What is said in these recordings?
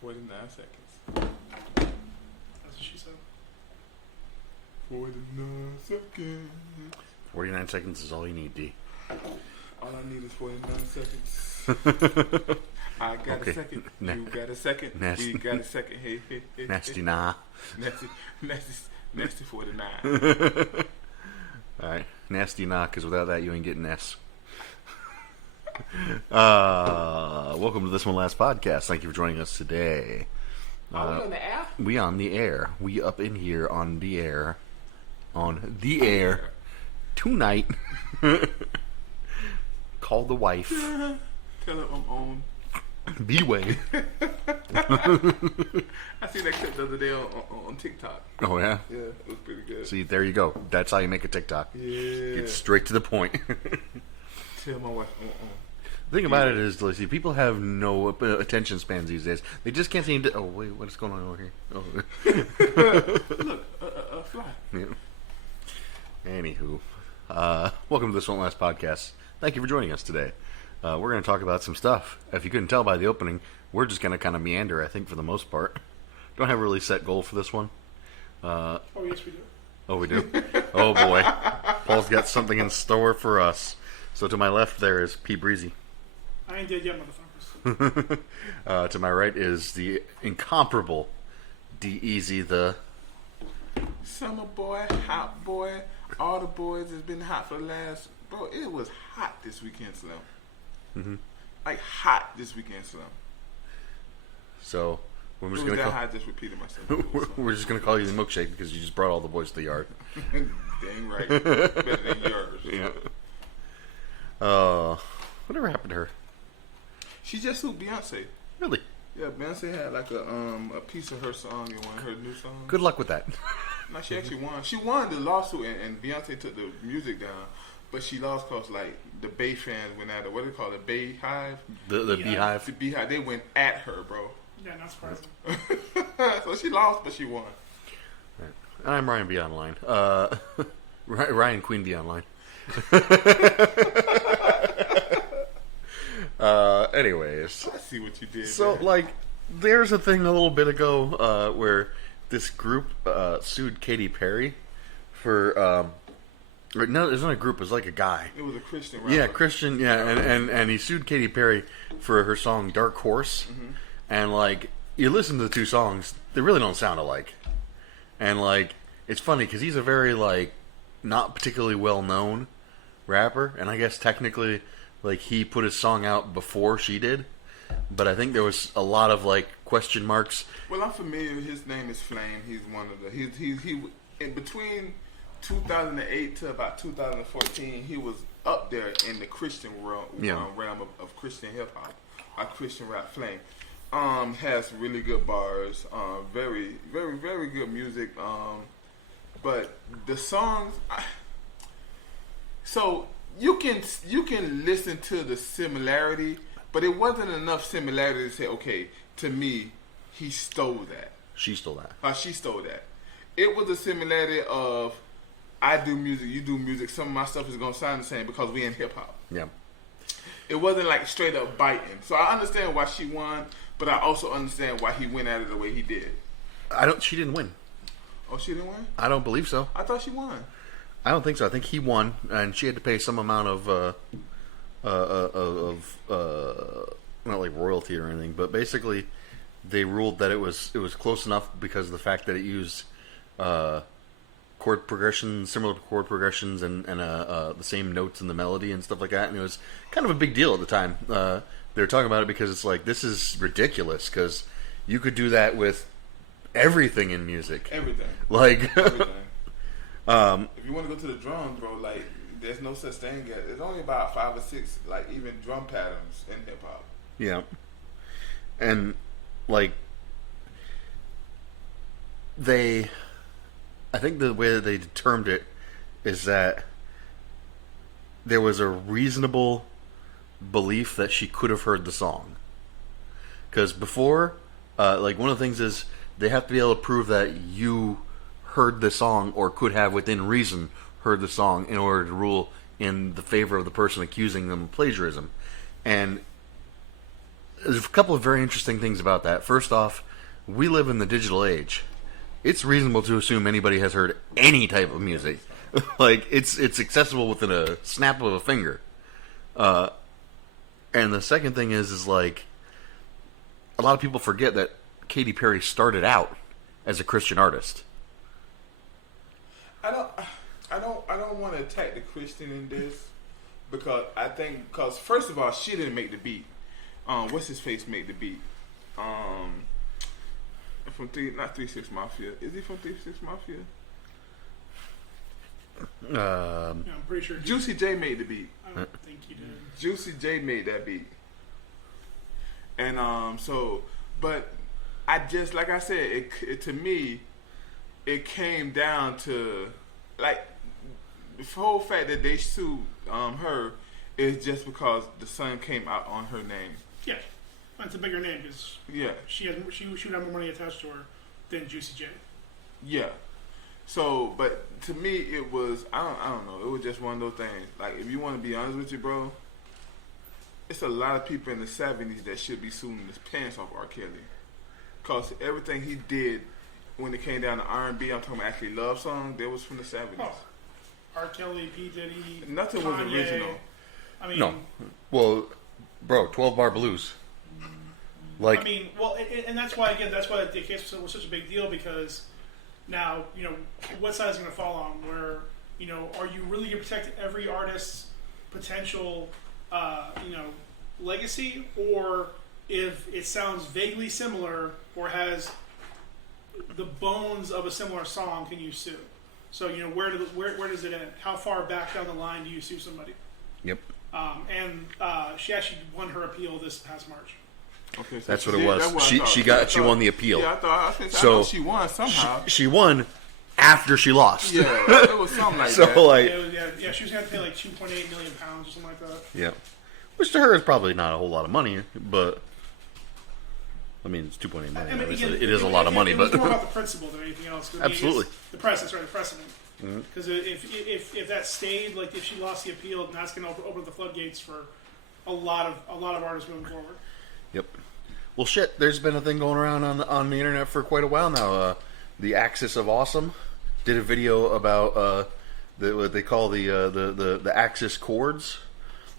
49 seconds. That's what she said. 49 seconds. 49 seconds is all you need, D. All I need is 49 seconds. I got Okay. a second. You got a second. Nasty. We got a second. Hey, hey, hey. Nasty nah. Nasty 49. Alright. Nasty nah, because without that you ain't getting S. Welcome to This One Last Podcast. Thank you for joining us today. Are we on the air? We on the air. We up in here on the air. On the air. Tonight. Call the wife. Tell him I'm on. B-Way. I seen that clip the other day on TikTok. Oh, yeah? Yeah, it was pretty good. See, there you go. That's how you make a TikTok. Yeah. Get straight to the point. Tell my wife I'm on. The thing about it is, Lacey, people have no attention spans these days. They just can't seem to... Oh, wait, what's going on over here? Oh. Look, a fly. Yeah. Anywho, welcome to This One Last Podcast. Thank you for joining us today. We're going to talk about some stuff. If you couldn't tell by the opening, we're just going to kind of meander, I think, for the most part. Don't have a really set goal for this one. Oh, yes, we do. Oh, we do? Oh, boy. Paul's got something in store for us. So to my left there is P. Breezy. I ain't dead yet, motherfuckers. To my right is the incomparable D-Easy, the... Summer boy, hot boy, all the boys has been hot for the last... Bro, it was hot this weekend, Slim. Mm-hmm. Like, hot this weekend, Slim. So, we're It just was going that to hot, I just repeated myself. we're just going to call you the milkshake because you just brought all the boys to the yard. Dang right. Better than yours. Yeah. Whatever happened to her? She just sued Beyonce. Really? Yeah, Beyonce had like a piece of her song in one of her new songs. Good luck with that. No, she actually won. She won the lawsuit, and Beyonce took the music down. But she lost because, like, the Bay fans went at her. What do they call it? Bay Hive? The beehive. The Beehive. They went at her, bro. Yeah, not surprising. So she lost, but she won. Right. And I'm Ryan B. Online. Ryan Queen B. Online. Anyways. I see what you did. So, man. like, there's a thing a little bit ago where this group sued Katy Perry for... no, it's not a group. It's like a guy. It was a Christian rapper. Yeah, Christian. Yeah, and he sued Katy Perry for her song "Dark Horse," and like you listen to the two songs, they really don't sound alike. And like it's funny because he's a very like not particularly well known rapper, and I guess technically like he put his song out before she did, but I think there was a lot of like question marks. Well, I'm familiar. His name is Flame. He's one of the. He in between 2008 to about 2014, he was up there in the Christian realm of Christian hip hop, Christian rap. Flame has really good bars, very, very, very good music. But the songs, so you can listen to the similarity, but it wasn't enough similarity to say, okay, to me, he stole that. She stole that. She stole that. It was a similarity of I do music, you do music. Some of my stuff is gonna sound the same because we in hip hop. Yeah. It wasn't like straight up biting. So I understand why she won, but I also understand why he went at it the way he did. She didn't win. Oh, she didn't win? I don't believe so. I thought she won. I don't think so. I think he won, and she had to pay some amount of not like royalty or anything, but basically they ruled that it was close enough because of the fact that it used chord progressions, similar chord progressions, and the same notes in the melody and stuff like that, and it was kind of a big deal at the time. They were talking about it because it's like, this is ridiculous because you could do that with everything in music. Everything. Like, Everything. If you want to go to the drums, bro, like, there's no such thing as... There's only about 5 or 6, like, even drum patterns in hip-hop. yeah. And, like, I think the way that they determined it is that there was a reasonable belief that she could have heard the song. Because before, like, one of the things is they have to be able to prove that you heard the song or could have within reason heard the song in order to rule in the favor of the person accusing them of plagiarism. And there's a couple of very interesting things about that. First off, we live in the digital age. It's reasonable to assume anybody has heard any type of music. Like, it's accessible within a snap of a finger. And the second thing is like, a lot of people forget that Katy Perry started out as a Christian artist. I don't want to attack the Christian in this because first of all, she didn't make the beat. What's his face made the beat? From not 3 6 Mafia. Is he from 3 6 Mafia? Yeah, I'm pretty sure. Juicy J made the beat. I don't think he did. Juicy J made that beat. And but I just, like I said, it to me, it came down to, like, the whole fact that they sued her is just because the son came out on her name. Yeah, that's a bigger name because she would have more money attached to her than Juicy J. Yeah. So, but to me, it was I don't know. It was just one of those things. Like, if you want to be honest with you, bro, it's a lot of people in the 70s that should be suing his pants off R. Kelly, cause everything he did when it came down to R&B, I'm talking about actually love song, that was from the 70s. Oh. R. Kelly, P. Diddy, Nothing Kanye. was original. I mean, No. Well, bro, 12 Bar Blues. Like, I mean, well, and that's why the case was such a big deal, because now, you know, what side is going to fall on? Where, you know, are you really going to protect every artist's potential, you know, legacy, or if it sounds vaguely similar or has the bones of a similar song, can you sue? So, you know, where does it end? How far back down the line do you sue somebody? yep. And she actually won her appeal this past March. Okay, so That's what it was. She won the appeal. Yeah, I So, know she won somehow. She won after she lost. Yeah, it was something like So, that. like, Yeah, she was going to pay like 2.8 million pounds or something like that. yeah. Which to her is probably not a whole lot of money, but I mean, it's 2.8 million. I mean, Obviously, again, it is a lot of money, it was but more about the principle than anything else. I mean, Absolutely. it's the precedent. Because if that stayed, like if she lost the appeal, then that's going to open the floodgates for a lot of artists moving forward. Yep. Well, shit. There's been a thing going around on the internet for quite a while now. The Axis of Awesome did a video about what they call the Axis chords,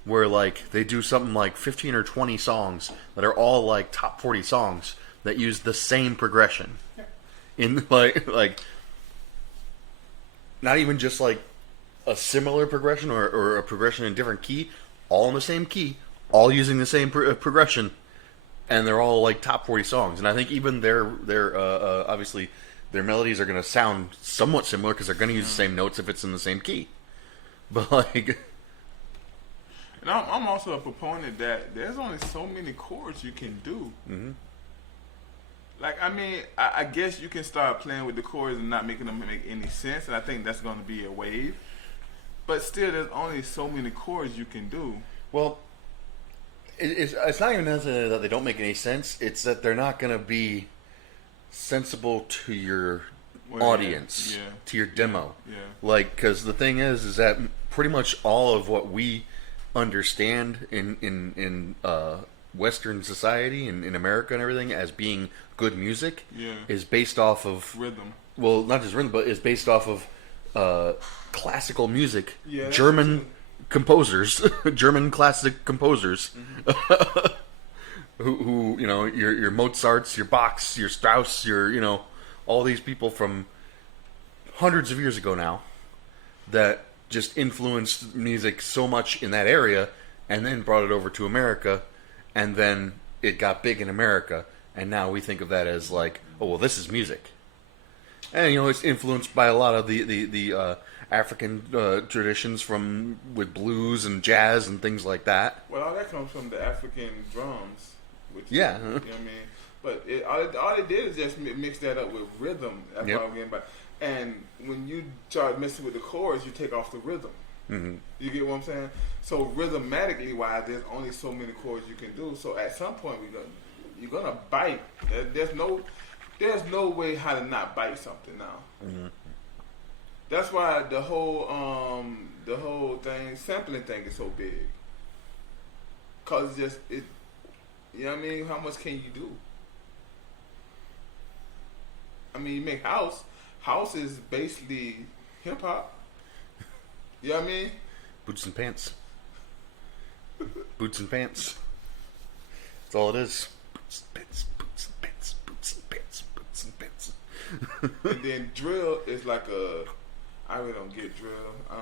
where like they do something like 15 or 20 songs that are all like top 40 songs that use the same progression. Yeah. In like not even just like a similar progression or a progression in a different key, all in the same key, all using the same progression, and they're all like top 40 songs. And I think even their obviously their melodies are going to sound somewhat similar because they're going to use the same notes if it's in the same key. But like, And I'm also a proponent that there's only so many chords you can do. mm-hmm. Like, I mean, I guess you can start playing with the chords and not making them make any sense, and I think that's going to be a wave. But still, there's only so many chords you can do. well, it's not even necessarily that they don't make any sense. It's that they're not going to be sensible to your audience, yeah. to your demo. Yeah. Like, because the thing is that pretty much all of what we understand in Western society and in America and everything as being good music is based off of Rhythm. well, not just rhythm, but is based off of classical music. Yeah, that's German true. composers, German classic composers, Mm-hmm. who you know, your Mozarts, your Bachs, your Strauss, your, you know, all these people from hundreds of years ago now that just influenced music so much in that area, and then brought it over to America, and then it got big in America, and now we think of that as like, oh well, this is music. And you know, it's influenced by a lot of the African traditions with blues and jazz and things like that. Well, all that comes from the African drums. Which, Yeah. You know what I mean? But all it did is just mix that up with rhythm. That's Yep. what I'm getting by. And when you start messing with the chords, you take off the rhythm. Mm-hmm. You get what I'm saying? So rhythmatically wise, there's only so many chords you can do. So at some point, you're gonna bite. There's no way how to not bite something now. Mm-hmm. That's why the whole sampling thing is so big. Cause You know what I mean? How much can you do? I mean, you make house. House is basically hip hop. You know what I mean? Boots and pants. Boots and pants. That's all it is. Boots and pants, boots and pants, boots and pants, boots and pants. And then drill is like a. I really don't get drill. I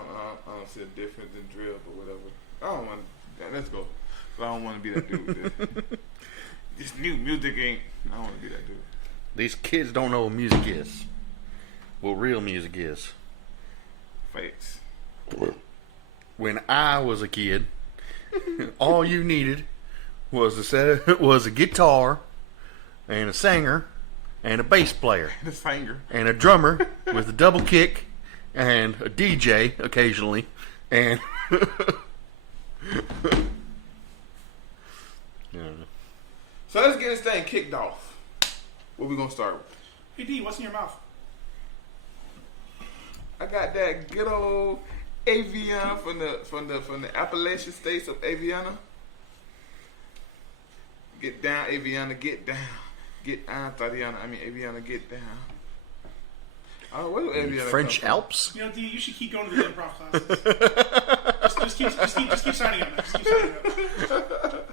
don't see a difference in drill, but whatever. I don't want. Let's go. But I don't want to be that dude. This new music ain't. I don't want to be that dude. These kids don't know what music is. What real music is. Fakes. When I was a kid, all you needed was a guitar and a singer and a bass player The singer. and a drummer with a double kick and a DJ occasionally and So let's get this thing kicked off. What we gonna start with? Hey D, what's in your mouth? I got that good old Aviana from the Appalachian states of Aviana. Get down, Aviana, get down. Get down, Tatiana. I mean, Aviana, get down. Oh, where do Aviana French come from? Alps. You know, D, you should keep going to the improv classes. just keep signing up. Just keep signing up.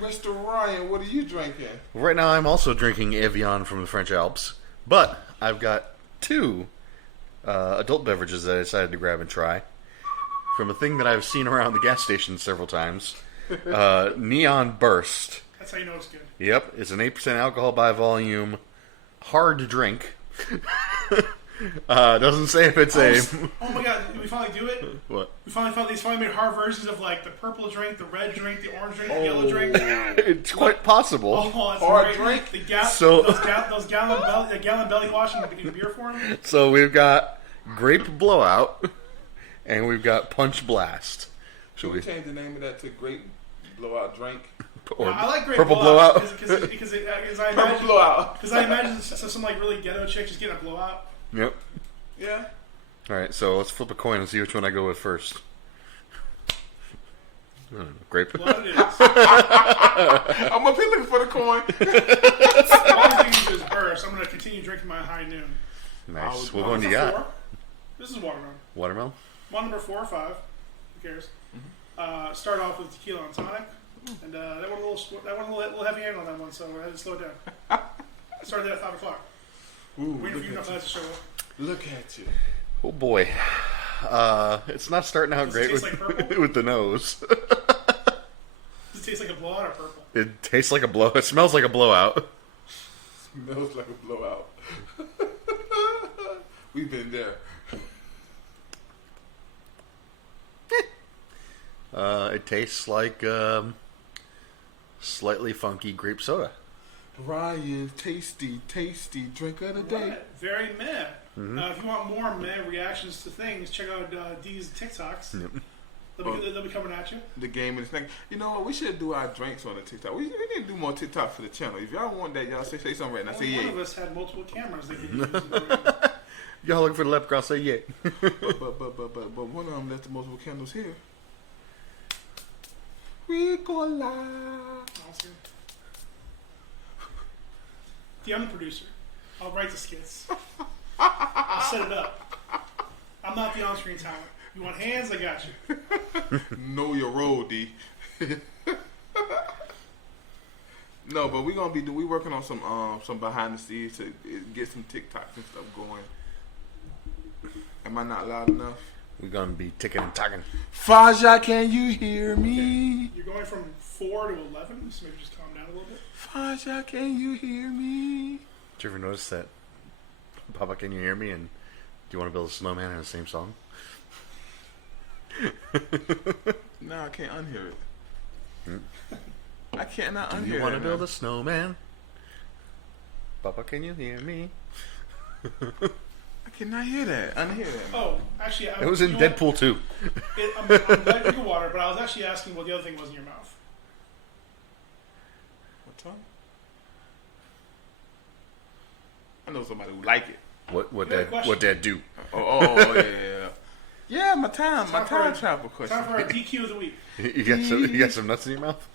Mr. Ryan, what are you drinking? Right now, I'm also drinking Evian from the French Alps, but I've got two adult beverages that I decided to grab and try from a thing that I've seen around the gas station several times. Neon Burst. That's how you know it's good. Yep, it's an 8% alcohol by volume, hard to drink. Doesn't say if it's Oh my god, did we finally do it? What? We finally made hard versions of like the purple drink, the red drink, the orange drink, the yellow drink. It's quite possible. Oh, it's Hard great. drink? Those gallon belly wash in beer form. So we've got Grape Blowout, and we've got Punch Blast. Should we change the name of that to Grape Blowout Drink? Or I like grape Purple blowout Blowout. because Purple Blowout. Because I imagine some like really ghetto chick just getting a blowout. Yep. Yeah. All right, so let's flip a coin and see which one I go with first. I don't know, grape. Blowout it is. I'm up here looking for the coin. All I'm thinking is burst. I'm going to continue drinking my high noon. Nice. What one One do you number got? 4. This is watermelon. Watermelon. One number 4 or 5. Who cares? Start off with tequila and tonic, and that one a little heavy handed on that one, so I had to slow it down. Started that at 5 o'clock. Ooh, Waiting for you guys to show up. look at you. Oh boy. It's not starting out Does it great taste with, like purple? with the nose. Does it taste like a blowout or purple? It tastes like a blow. It smells like a blowout. Smells like a blowout. We've been there. It tastes like slightly funky grape soda. Ryan's tasty drink of the day. Right. Very meh. If you want more meh reactions to things, check out D's TikToks. Yep. They'll be coming at you. The game and the thing. You know what? We should do our drinks on the TikTok. We need to do more TikTok for the channel. If y'all want that, y'all say something right now. Say One yeah. of us had multiple cameras they could use. Y'all looking for the leprechaun? Say yeah. But one of them left the multiple candles here. Ricola. Awesome. D, I'm the producer. I'll write the skits. I'll set it up. I'm not the on-screen talent. You want hands? I got you. Know your role, D. No, but we working on some behind the scenes to get some TikToks and stuff going. Am I not loud enough? We're gonna be ticking and talking. Faja, can you hear me? You're going from 4 to 11, so maybe just calm down a little bit. Faja, can you hear me? Did you ever notice that? Papa, can you hear me? And do you want to build a snowman in the same song? No, I can't unhear it. I cannot unhear it. Do you want to build man. a snowman? Papa, can you hear me? I cannot hear that. Unhear that. Oh, actually, It was in Deadpool 2. I'm glad you drink water, but I was actually asking what the other thing was in your mouth. What tongue? I know somebody who like it. What dad do? Oh yeah. Yeah, my time for travel question. Time for our DQ of the week. You got some nuts in your mouth?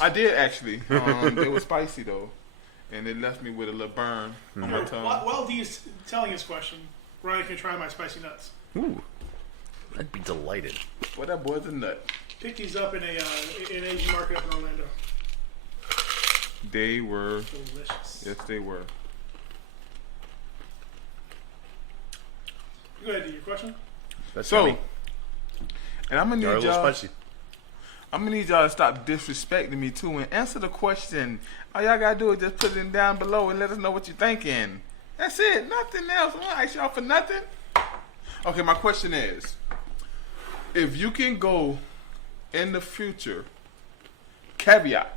I did actually. They were spicy though, and it left me with a little burn on my tongue. While D's telling his question, Ryan can try my spicy nuts. Ooh, I'd be delighted. Well, that boy's a nut. Picked these up in an Asian market up in Orlando. They were Delicious. Yes, they were. Go ahead, D. Your question? That's So, yummy. and I'm gonna They're a need little y'all. spicy. I'm gonna need y'all to stop disrespecting me too and answer the question. All y'all gotta do is just put it down below and let us know what you're thinking. That's it. Nothing else. I'm gonna ask y'all for nothing. Okay, my question is, if you can go in the future, caveat,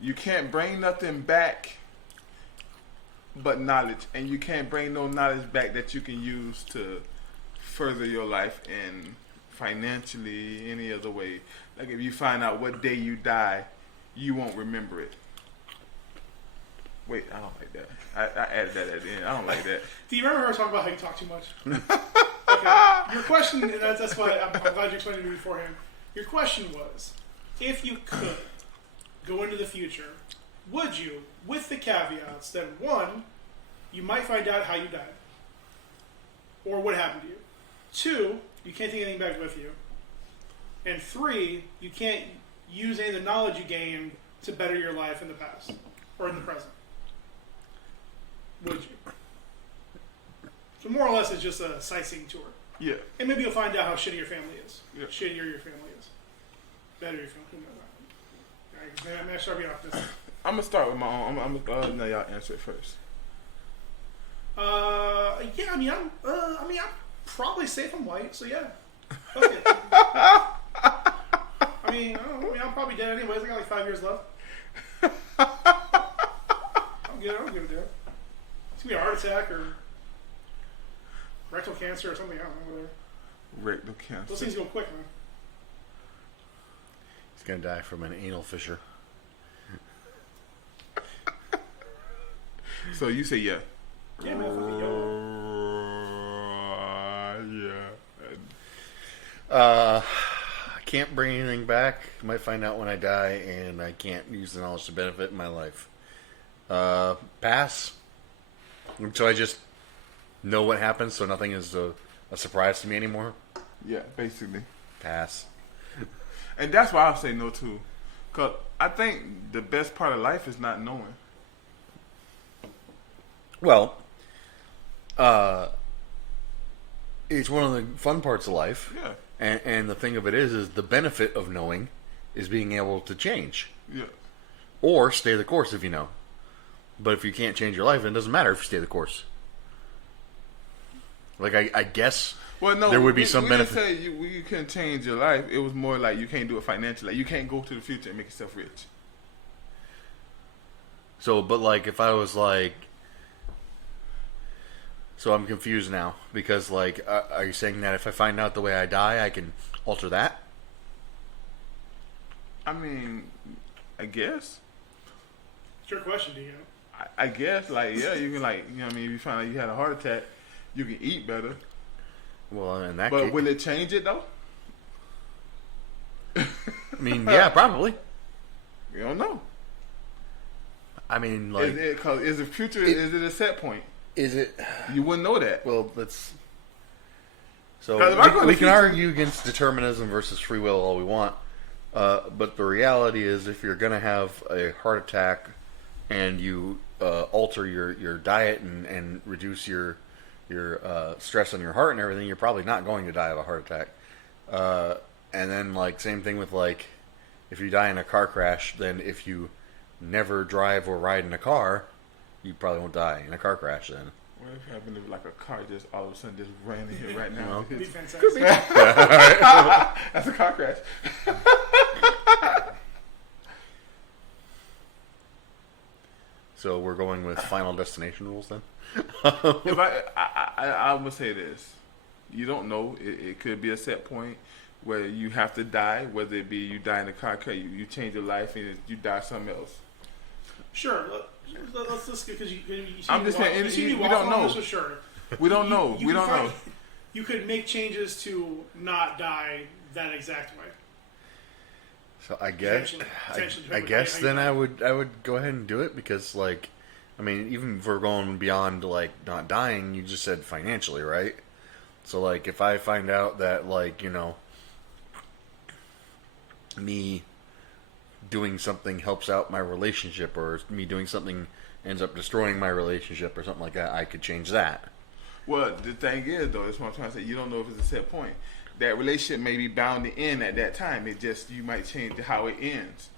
you can't bring nothing back but knowledge, and you can't bring no knowledge back that you can use to further your life and financially, any other way. Like if you find out what day you die, you won't remember it. Wait, I don't like that. I added that at the end. I don't like that. Do you remember her talking about how you talk too much? Okay. Your question, and that's why I'm glad you explained it to me beforehand. Your question was, if you could go into the future, would you, with the caveats that one, you might find out how you died, or what happened to you. Two, you can't take anything back with you. And three, you can't use any of the knowledge you gained to better your life in the past or in the present. Would you? So more or less, it's just a sightseeing tour. Yeah. And maybe you'll find out how shitty your family is. Yeah. Shittier your family is. Better your family. Who knows? Alright, I'm gonna start being optimistic. I'm gonna start with my own. I'm gonna no, y'all answer it first. Yeah, I'm probably safe and white, so yeah. Fuck it. I'm probably dead anyways. I got like 5 years left. I'm good. I don't give a damn. It's gonna be a heart attack or rectal cancer or something. I don't know. Whatever. Rectal Those cancer. things go quick, man. He's gonna die from an anal fissure. So you say yeah. Yeah, man. Fucking Yeah. I can't bring anything back. Might find out when I die, and I can't use the knowledge to benefit my life. Pass. Until I just know what happens, so nothing is a surprise to me anymore. Yeah, basically. Pass. And that's why I say no too. Cause I think the best part of life is not knowing. Well, it's one of the fun parts of life. Yeah. And the thing of it is the benefit of knowing is being able to change. Yeah. Or stay the course if you know. But if you can't change your life, then it doesn't matter if you stay the course. Like, I guess Well, no, there would be some we benefit. didn't say you couldn't change your life. It was more like you can't do it financially. Like you can't go to the future and make yourself rich. So, but like, if I was like... So I'm confused now. Because, like, are you saying that if I find out the way I die, I can alter that? I mean, I guess. It's your question, do you know? I guess, like, yeah, you can, like, you know what I mean? If you find out you had a heart attack, you can eat better. Well, in that But case... will it change it, though? I mean, yeah, probably. We don't know. I mean, like... Is the future, is it a set point? Is it... You wouldn't know that. Well, let's... So, 'Cause if I go in we the can future- argue against determinism versus free will all we want. But the reality is, if you're going to have a heart attack and you alter your diet and reduce your stress on your heart and everything, you're probably not going to die of a heart attack. And then, like, same thing with, like, if you die in a car crash, then if you never drive or ride in a car, you probably won't die in a car crash then. What if it happened if, like, a car just all of a sudden just ran in here right now? Well, It'd be fantastic. That's a car crash. So we're going with Final Destination rules then? If I would say this. You don't know. It could be a set point where you have to die, whether it be you die in a car crash, you change your life, and you die something else. Sure. Let's just because you I'm just saying, we don't know. So sure. We don't know. You We could don't know. find- You could make changes to not die that exact way. So I guess, Potentially, I guess then I would go ahead and do it because, like, I mean, even if we're going beyond like not dying, you just said financially, right? So like, if I find out that like me doing something helps out my relationship, or me doing something ends up destroying my relationship, or something like that, I could change that. Well, the thing is, though, that's what I'm trying to say. You don't know if it's a set point. That relationship may be bound to end at that time. It just, you might change how it ends.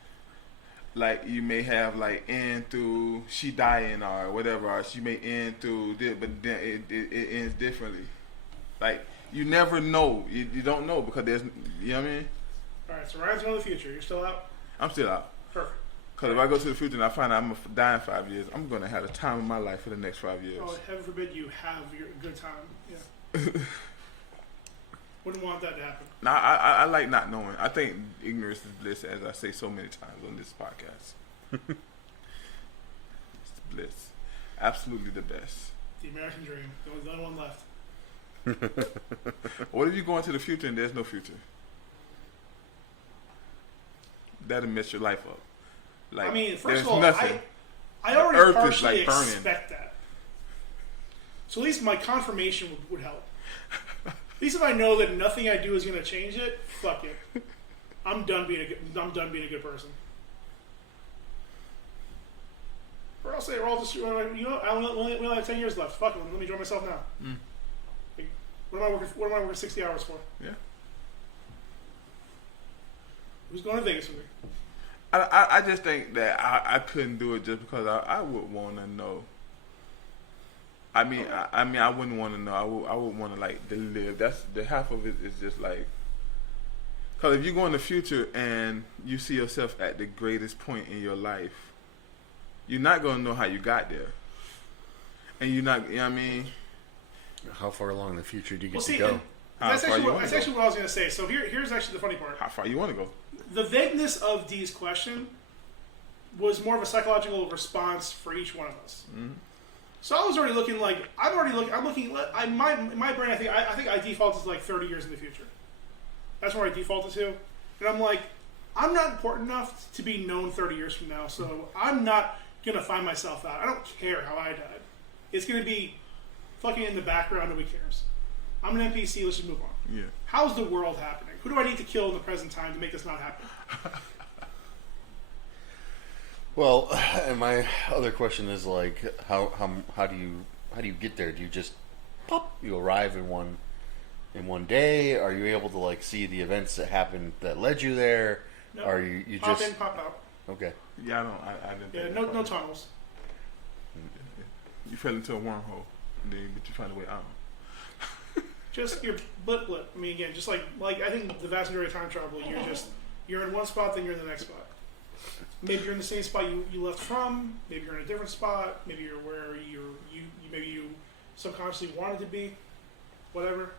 Like, you may have, like, end through she dying or whatever, or she may end through this, but then it ends differently. Like, you never know. You don't know because there's, you know what I mean? All right, so Ryan's going to the future. You're still out? I'm still out. Perfect. Because if I go to the future and I find out I'm going to die in 5 years, I'm going to have the time of my life for the next 5 years. Oh, heaven forbid you have your good time. Yeah. Wouldn't want that to happen. Now, I like not knowing. I think ignorance is bliss, as I say so many times on this podcast. It's bliss. Absolutely the best. The American dream. The only one left. What if you go into the future and there's no future? That'll mess your life up. Like, I mean, first there's of all, nothing. I already Earth is, partially like, burning. expect that. So at least my confirmation would help. At least if I know that nothing I do is going to change it, fuck it. I'm done being a good person. Or I'll say, we're all just, you know, we only have 10 years left. Fuck it, let me enjoy myself now. Like, what am I working 60 hours for? Yeah. Who's going to Vegas with me? I just think that I couldn't do it just because I would want to know. I mean, I wouldn't want to know. I would want to, like, to live. That's the half of it is just like, because if you go in the future and you see yourself at the greatest point in your life, you're not gonna know how you got there, and you're not. You know what I mean? How far along in the future do you get Well, see, to go? That's actually what I was going to say. So here's actually the funny part. How far you want to go? The vagueness of Dee's question was more of a psychological response for each one of us. Mm-hmm. So I was already looking like I'm looking. My brain. I think I defaulted to like 30 years in the future. That's where I defaulted to, and I'm like, I'm not important enough to be known 30 years from now. So I'm not gonna find myself out. I don't care how I died. It's gonna be fucking in the background. Nobody cares. I'm an NPC. Let's just move on. Yeah. How's the world happening? Who do I need to kill in the present time to make this not happen? Well, and my other question is like, how do you get there? Do you just pop? You arrive in one day? Are you able to like see the events that happened that led you there? No. Are you Pop just in, pop out. okay? Yeah, I didn't. Yeah, think no tunnels. You fell into a wormhole, but you find a way out. Just your blip. I mean, again, just like I think the vast majority of time travel, you're in one spot, then you're in the next spot. Maybe you're in the same spot you left from. Maybe you're in a different spot. Maybe you're where maybe you subconsciously wanted to be. Whatever.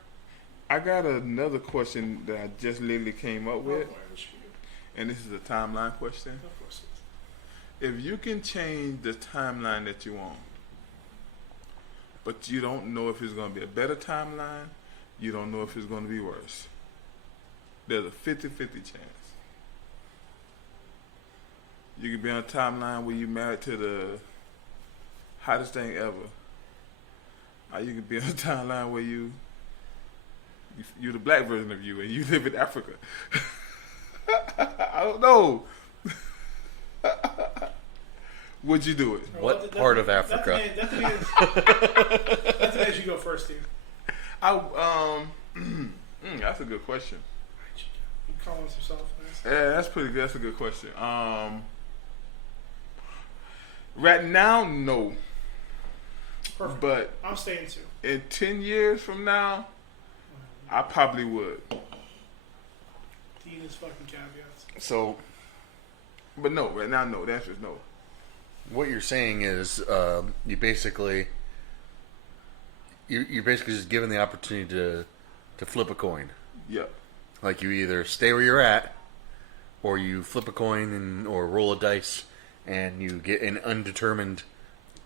I got another question that I just literally came up with, Oh, boy, this should be good. and this is a timeline question. Of course it is. If you can change the timeline that you want, but you don't know if it's going to be a better timeline, you don't know if it's going to be worse. There's a 50-50 chance. You could be on a timeline where you're married to the hottest thing ever. Or you could be on a timeline where you're the black version of you and you live in Africa. I don't know. Would you do it? What part of Africa? That depends. You go first, dude. That's a good question. You call us yourself. Yeah, that's pretty good. That's a good question. Right now, no. Perfect. But I'm staying too. in 10 years from now, I probably would. Dean is fucking caveats. So, But no, right now, no. The answer is no. what you're saying is, you're basically just given the opportunity to flip a coin. Yep. Like you either stay where you're at, or you flip a coin or roll a dice, and you get an undetermined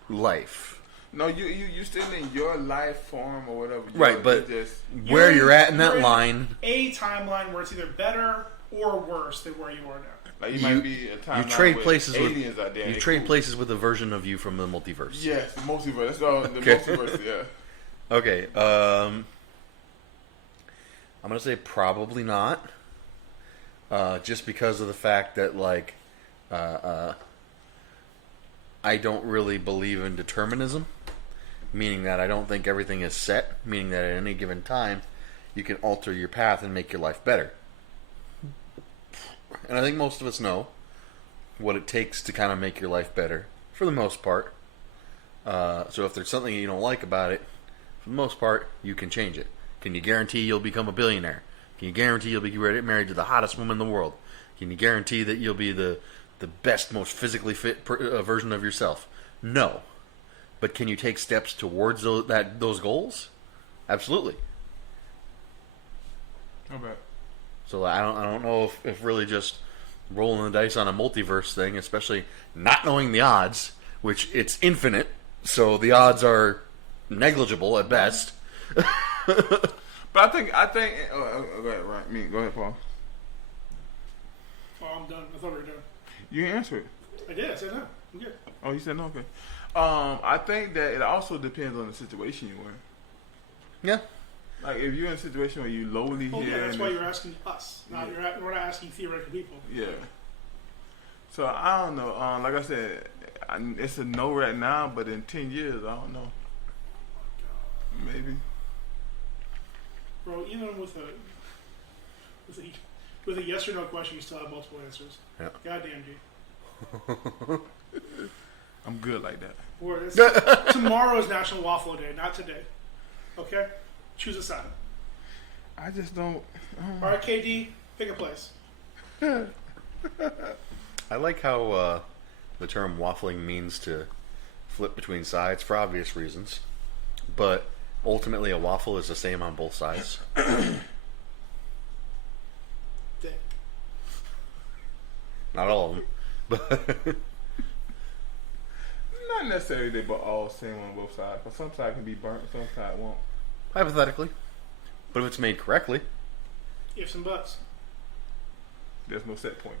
life. No, you still in your life form or whatever. Right, but just where You're you're at in you're that line. a timeline where it's either better or worse than where you are now. Like you might be a time you trade with places aliens with out there. you trade places with a version of you from the multiverse. Yes, the multiverse. That's all. The Okay. multiverse. Yeah. Okay. I'm gonna say probably not. Just because of the fact that like I don't really believe in determinism, meaning that I don't think everything is set, meaning that at any given time you can alter your path and make your life better. And I think most of us know what it takes to kind of make your life better, for the most part. So if there's something you don't like about it, for the most part, you can change it. Can you guarantee you'll become a billionaire? Can you guarantee you'll be married to the hottest woman in the world? Can you guarantee that you'll be the best, most physically fit version of yourself? No. But can you take steps towards those goals? Absolutely. Okay. So I don't know if really just rolling the dice on a multiverse thing, especially not knowing the odds, which it's infinite, so the odds are negligible at best. But I think. Go ahead, right? Go ahead, Paul. Oh, I'm done. I thought we were done. You didn't answer it. I did. I said no. I'm good. Oh, you said no. Okay. I think that it also depends on the situation you're in. Yeah. Like if you're in a situation where you lowly Oh, here. yeah, that's and why you're asking us. We're not asking theoretical people. Yeah. So I don't know. Like I said, it's a no right now, but in 10 years, I don't know. Maybe. Bro, even with a yes or no question, you still have multiple answers. Yeah. Goddamn, G. I'm good like that. Or tomorrow is National Waffle Day, not today. Okay? Choose a side. I just don't. All right, KD, pick a place. I like how the term waffling means to flip between sides for obvious reasons, but ultimately a waffle is the same on both sides. Dick. Not all of them, but Not necessarily they but all same on both sides. But some side can be burnt, some side won't. hypothetically. But if it's made correctly, Ifs and buts. There's no set point.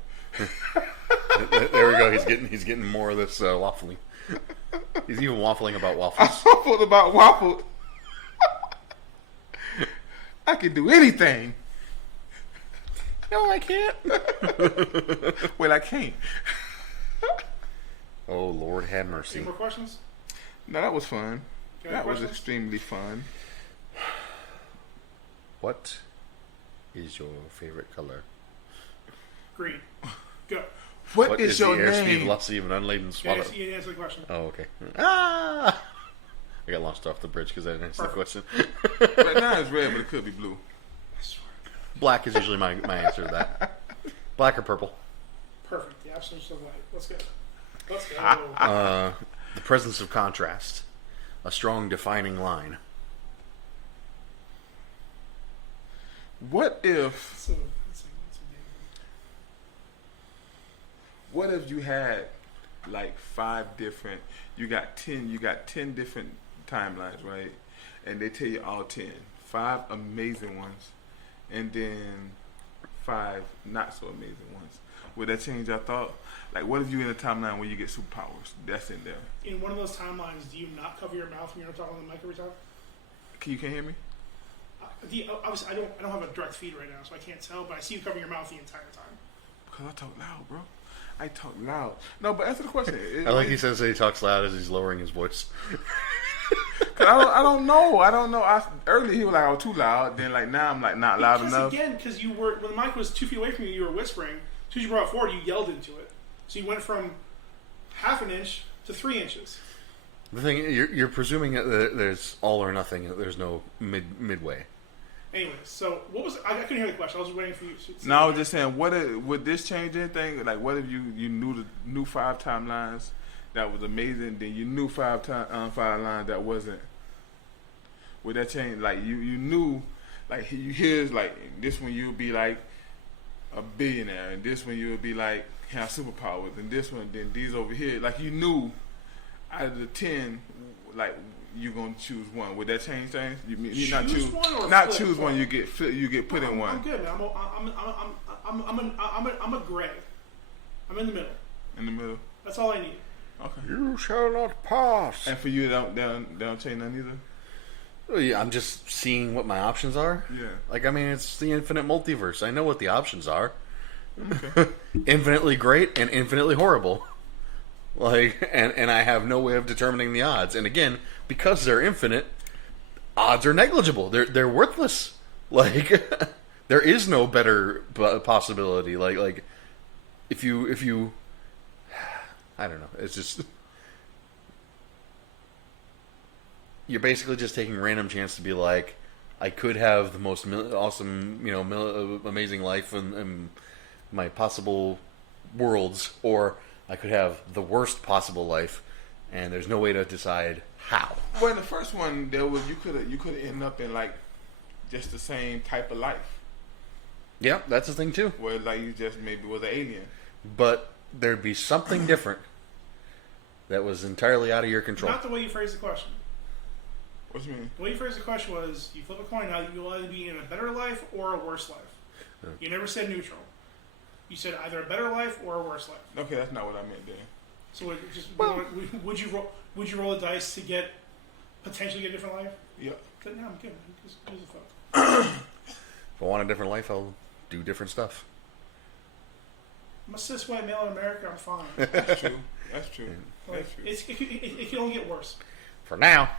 there we go. He's getting more of this waffling. He's even waffling about waffles. Waffled about waffle. I can do anything. No, I can't. Well, I can't. Oh, Lord have Any mercy. more questions? No, that was fun. Any That was questions? extremely fun. What is your favorite color? Green. Go. What is the your airspeed name? velocity of an unladen swallow? You didn't answer the question. Oh, okay. Ah! I got launched off the bridge because I didn't answer the question. Right now it's red, but it could be blue. I swear to God. Black is usually my answer to that. Black or purple? Perfect. The absence of light. Let's go. Let's go. The presence of contrast. A strong defining line. What if? That's a game. What if you had like 5 different? You got 10 different timelines, right? And they tell you all 10. 5 amazing ones, and then 5 not so amazing ones. Would that change your thought? Like, what if you in a timeline where you get superpowers? That's in there. In one of those timelines, do you not cover your mouth when you're talking on the mic every time? You can't hear me? Obviously, I don't have a direct feed right now, so I can't tell. But I see you covering your mouth the entire time. Because I talk loud, bro. I talk loud. No, but answer the question. I like he says that he talks loud as he's lowering his voice. I don't know. Earlier he was like, I was too loud. Then like now I'm like not loud enough. Again, because you were when the mic was 2 feet away from you, you were whispering. As soon as you brought it forward, you yelled into it. So you went from half an inch to 3 inches. The thing you're presuming that there's all or nothing. That there's no midway. Anyways, so what was I couldn't hear the question. I was waiting for you. No, I was just saying, would this change anything? Like, what if you knew 5 timelines that was amazing, then you knew 5 lines that wasn't? Would that change? Like, you knew, like you hear like this one you'll be like a billionaire, and this one you'll be like have superpowers, and this one then these over here, like you knew out of the 10, like. You're gonna choose one. Would that change things? You not choose one or not flip choose one. one? You get put in one. I'm good, man. I'm a gray. I'm in the middle. In the middle. That's all I need. Okay. You shall not pass. And for you, they don't change nothing either. Well, yeah, I'm just seeing what my options are. Yeah. Like, I mean, it's the infinite multiverse. I know what the options are. Okay. Infinitely great and infinitely horrible. Like, and I have no way of determining the odds. And again, because they're infinite, odds are negligible. They're worthless. Like, there is no better possibility. Like if you, I don't know. It's just you're basically just taking random chance to be like, I could have the most awesome, amazing life in my possible worlds, or I could have the worst possible life, and there's no way to decide how. Well, in the first one, you could end up in like just the same type of life. Yeah, that's the thing too. Where like you just maybe was an alien. But there'd be something different that was entirely out of your control. Not the way you phrased the question. What you mean? The way you phrased the question was, you flip a coin out, you'll either be in a better life or a worse life. You never said neutral. You said either a better life or a worse life. Okay, that's not what I meant then. So would you roll the dice to potentially get a different life? Yeah. No, I'm kidding. Who's the fuck? If I want a different life, I'll do different stuff. I'm a cis white male in America. I'm fine. That's true. That's true. Like, That's true. it can only get worse. For now,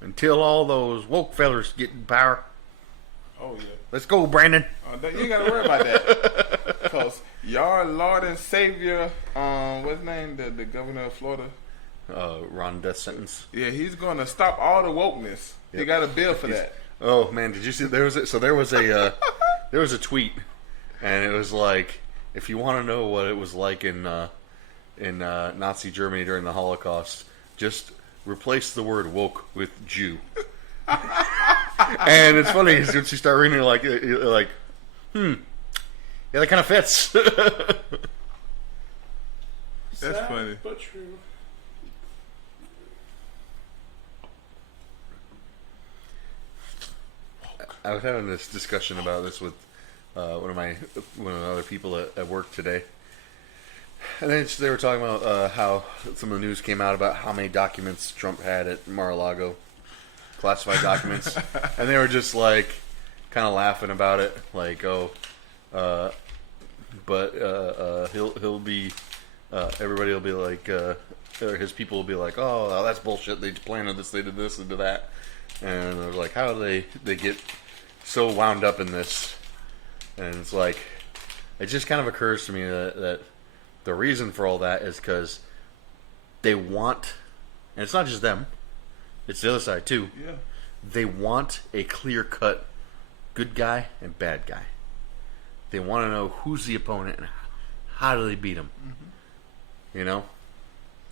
until all those woke fellers get in power. Oh yeah. Let's go, Brandon. You ain't gotta worry about that. Cause your Lord and Savior, what's his name? The governor of Florida. Ron death sentence. Yeah, he's gonna stop all the wokeness. He got a bill for that. Oh man, did you see? There was a tweet, and it was like, if you want to know what it was like in Nazi Germany during the Holocaust, just replace the word woke with Jew. And it's funny because once you start reading it, you're like, yeah, that kind of fits. That's Sad, funny. but true. I was having this discussion about this with one of the other people at work today, and then they were talking about how some of the news came out about how many documents Trump had at Mar-a-Lago, classified documents, and they were just like kind of laughing about it, like, but he'll be everybody will be like, or his people will be like, oh, that's bullshit. They planted this, they did this, they did that, and I was like, how do they get so wound up in this? And it's like, it just kind of occurs to me that the reason for all that is because they want, and it's not just them, it's the other side too. Yeah. They want a clear-cut good guy and bad guy. They want to know who's the opponent and how do they beat him. Mm-hmm. You know?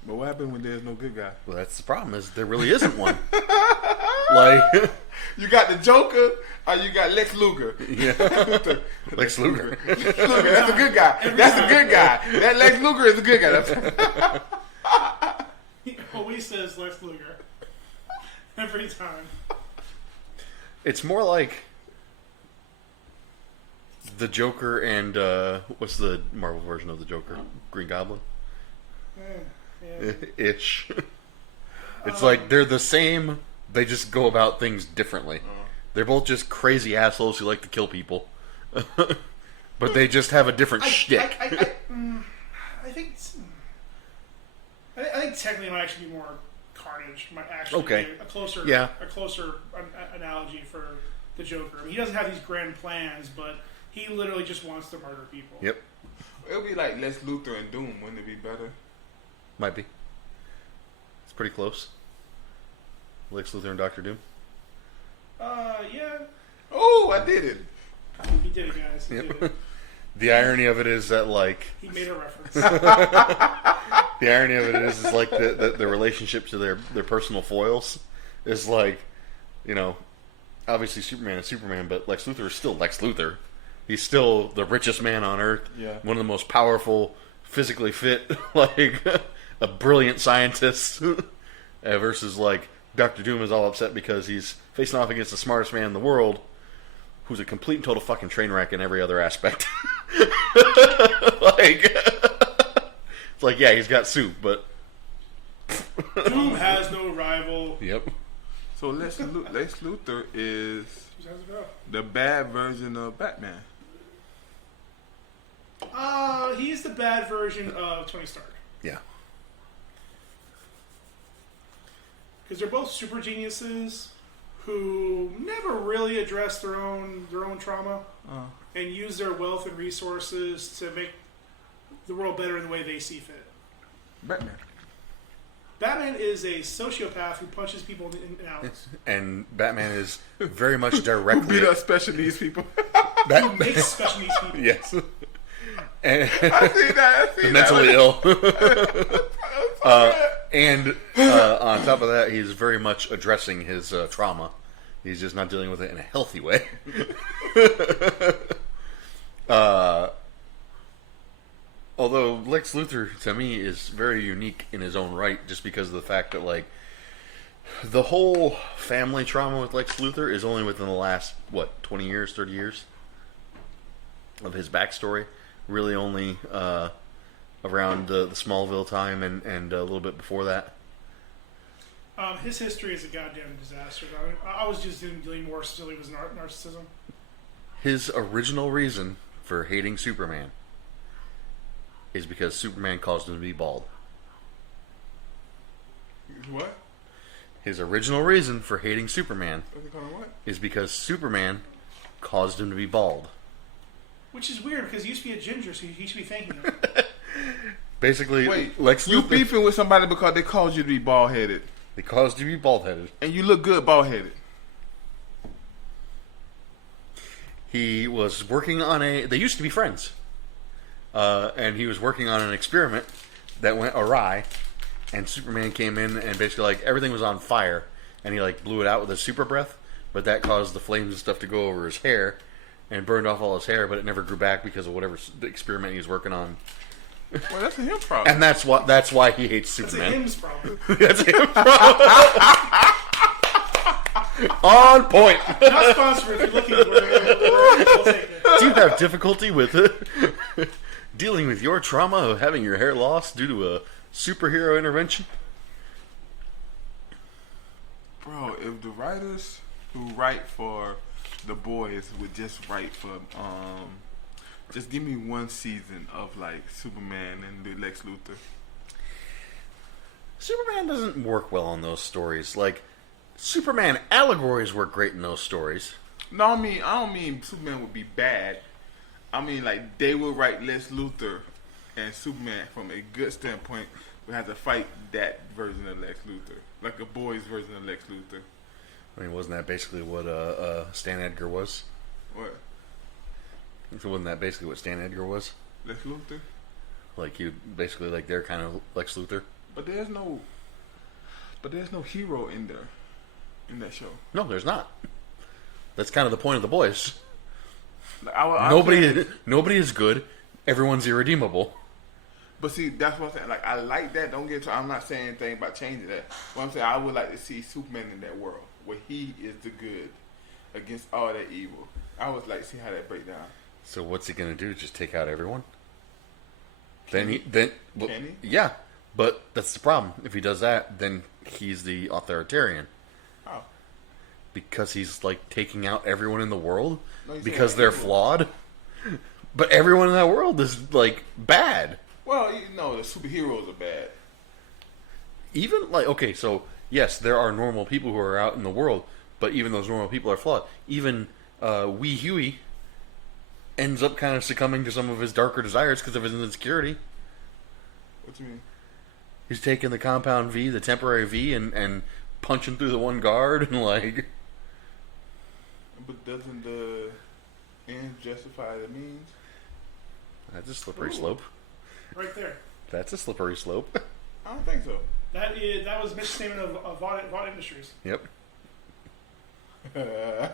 But what happened when there's no good guy? Well, that's the problem, is there really isn't one. Like, you got the Joker, or you got Lex Luger. Yeah. Lex Luger. Lex Luger, that's a good guy. That's a good guy. That Lex Luger is a good guy. He always says Lex Luger. Every time. It's more like the Joker and what's the Marvel version of the Joker? Green Goblin? Yeah. Ish. It's like they're the same, they just go about things differently. They're both just crazy assholes who like to kill people. But they just have a different shtick. I think technically it might actually be more Carnage. Might actually Okay. be a closer analogy for the Joker. I mean, he doesn't have these grand plans, but he literally just wants to murder people. Yep. It would be like Lex Luthor and Doom. Wouldn't it be better? Might be. It's pretty close. Lex Luthor and Doctor Doom. Yeah. Oh, I did it. He did it, guys. He did it. The irony of it is that, like, He made a reference. the irony of it is like the relationship to their personal foils is like, you know, obviously Superman is Superman, but Lex Luthor is still Lex Luthor. He's still the richest man on Earth. Yeah. One of the most powerful, physically fit, like a brilliant scientist. Versus like Doctor Doom is all upset because he's facing off against the smartest man in the world, who's a complete and total fucking train wreck in every other aspect. Like, it's like, yeah, he's got soup, but Doom has no rival. yep. So Lex Luthor is Who has it go? the bad version of Batman. He's the bad version of Tony Stark. Yeah. Because they're both super geniuses who never really address their own trauma and use their wealth and resources to make the world better in the way they see fit. Batman. Batman is a sociopath who punches people in and out. And Batman is very much Who directly beat up special needs people? Who makes special needs people. Yes. And I see that. the mentally ill. And on top of that, he's very much addressing his trauma. He's just not dealing with it in a healthy way. Although Lex Luthor, to me, is very unique in his own right, just because of the fact that, like, the whole family trauma with Lex Luthor is only within the last, 20 years, 30 years of his backstory. Really only around the Smallville time and a little bit before that. His history is a goddamn disaster. I was just dealing more specifically with narcissism. His original reason for hating Superman is because Superman caused him to be bald. What? His original reason for hating Superman What's it called? What? is because Superman caused him to be bald. Which is weird because he used to be a ginger, so he should be thanking him. Basically, Wait, Lex you Luthor, beefing with somebody because they caused you to be bald headed, they caused you to be bald headed. and you look good bald headed. He was working on they used to be friends. And he was working on an experiment that went awry, and Superman came in and basically, like, everything was on fire, and he, like, blew it out with his super breath, but that caused the flames and stuff to go over his hair and burned off all his hair, but it never grew back because of whatever the experiment he was working on. Well, that's a him problem. And that's why he hates That's a Superman. him's problem. That's him. On point. Not sponsored if you're looking for it. We'll take it. Do you have difficulty with dealing with your trauma of having your hair lost due to a superhero intervention? Bro, if the writers who write for The Boys would just write for, just give me one season of, like, Superman and the Lex Luthor. Superman doesn't work well on those stories. Like, Superman allegories work great in those stories. No, I don't mean Superman would be bad. I mean, like, they would write Lex Luthor and Superman from a good standpoint. We have to fight that version of Lex Luthor, like a boy's version of Lex Luthor. I mean, wasn't that basically what Stan Edgar was? What? So wasn't that basically what Stan Edgar was? Lex Luthor? Like, you basically, like, they're kind of Lex Luthor? But there's no hero in there, in that show. No, there's not. That's kind of the point of The Boys. Like, Nobody is good. Everyone's irredeemable. But see, that's what I'm saying. Like, I like that. Don't get. I'm not saying anything about changing that. What I'm saying, I would like to see Superman in that world where he is the good against all that evil. I would like to see how that break down. So what's he gonna do? Just take out everyone? Can Can he? Yeah, but that's the problem. If he does that, then he's the authoritarian. How? Because he's, like, taking out everyone in the world No, he's because saying they're everyone. flawed. But everyone in that world is, like, bad. Well, the superheroes are bad. Even, like, okay, so yes, there are normal people who are out in the world, but even those normal people are flawed. Even Wee Huey ends up kind of succumbing to some of his darker desires because of his insecurity. What you mean? He's taking the compound V, the temporary V, and punching through the one guard, and, like... But doesn't the ends justify the means? That's a slippery Ooh. slope. Right there. That's a slippery slope. I don't think so. That was Mitch's statement of Vaught Industries. Yep. No.